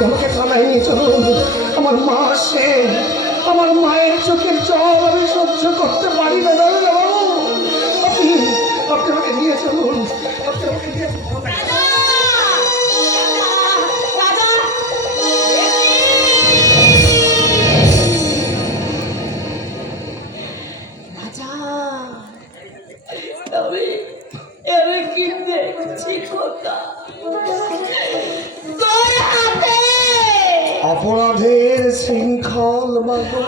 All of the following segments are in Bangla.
আপনি আমাকে থানায় নিয়ে চলুন। আমার মা আসে, আমার মায়ের চোখের জল আমি সহ্য করতে পারি না দারোগা বাবু। আপনি আপনি আমাকে নিয়ে চলুন, আপনি আমাকে নিয়ে চলুন। অপরাধের শৃঙ্খল বাবু।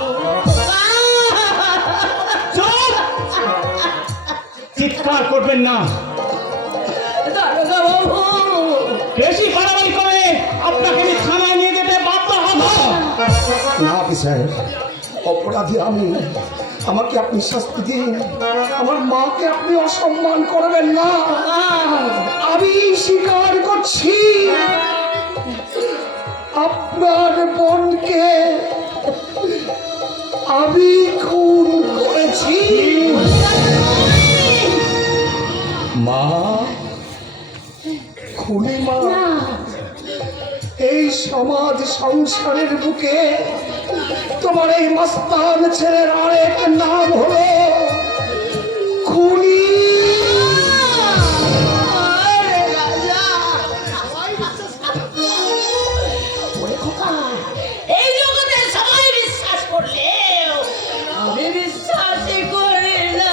চিৎকার করবেন না, বেশি বাড়াবাড়ি করে আপনাকে আমি থানায় নিয়ে যেতে বাধ্য হব। না অফিসার, অপরাধী আমি, আমাকে আপনি শাস্তি দিন। আমার মাকে আপনি অসম্মান করবেন না। আমি স্বীকার করছি আপনার বোনকে আমি খুন করেছি। মা, খুনি মা, এই সমাজ সংসারের বুকে তোমার এই মস্তান ছেলের আরেক নাম হলো খুনি। এই জগতে সবাই বিশ্বাস করলেও আমি বিশ্বাসই করি না।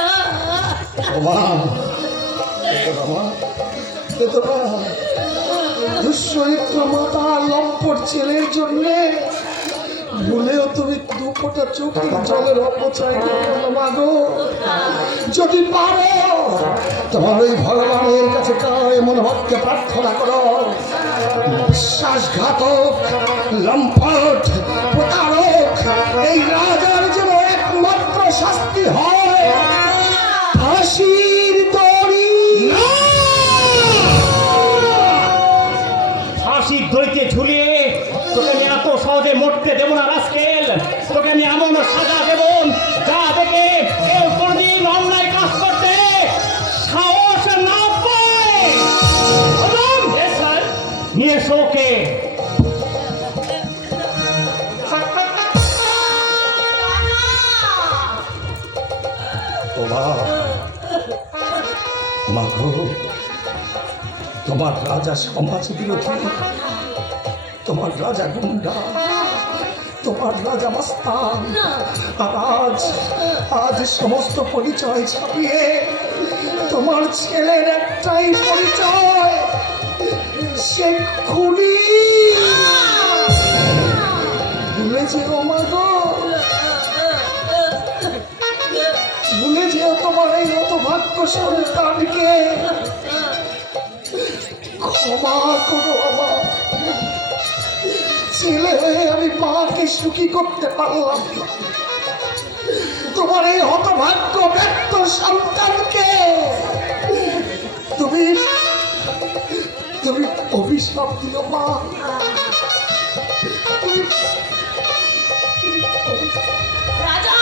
দুশ্চরিত্র মাতা লম্পট ছেলের জন্যে ভুলেও তুমি দুপোটা চোখের জলের অপচয় করো না মাগো। যদি পারো তোমার ওই ভগবানের কাছে কায় মনোভক্তি প্রার্থনা করো, বিশ্বাসঘাতক, লম্পট, প্রতারক এই রাজার যেন একমাত্র শাস্তি হয় ফাঁসির দড়ি। ফাঁসির দড়িতে ঝুলিয়ে তোকে আমি এত সহজে মরতে দেবো না রাস্কেল। তোকে আমি এমন সাজা দেব যা দেখে কেউ কোনদিন অন্যায় কাজ করতে সাহস না পায়। নিয়ে এসো ওকে। মাগো, তোমার রাজা সমাজ বিরোধী, তোমার রাজা গুন্ডা, তোমার রাজা মাস্তান। আর আজ সমস্ত পরিচয় ছাপিয়ে তোমার ছেলের একটাই পরিচয়, সে খুনি। ভুলে যেও মাগো, ভুলে যেও তোমার এই হতভাগ্য সন্তানকে। ক্ষমা করো আমার, ছেলে হয়ে আমি মাকে সুখী করতে পারলাম না। তোমার এই হতভাগ্য ব্যর্থ সন্তানকে তুমি তুমি অভিশাপ দিও মা। রাজা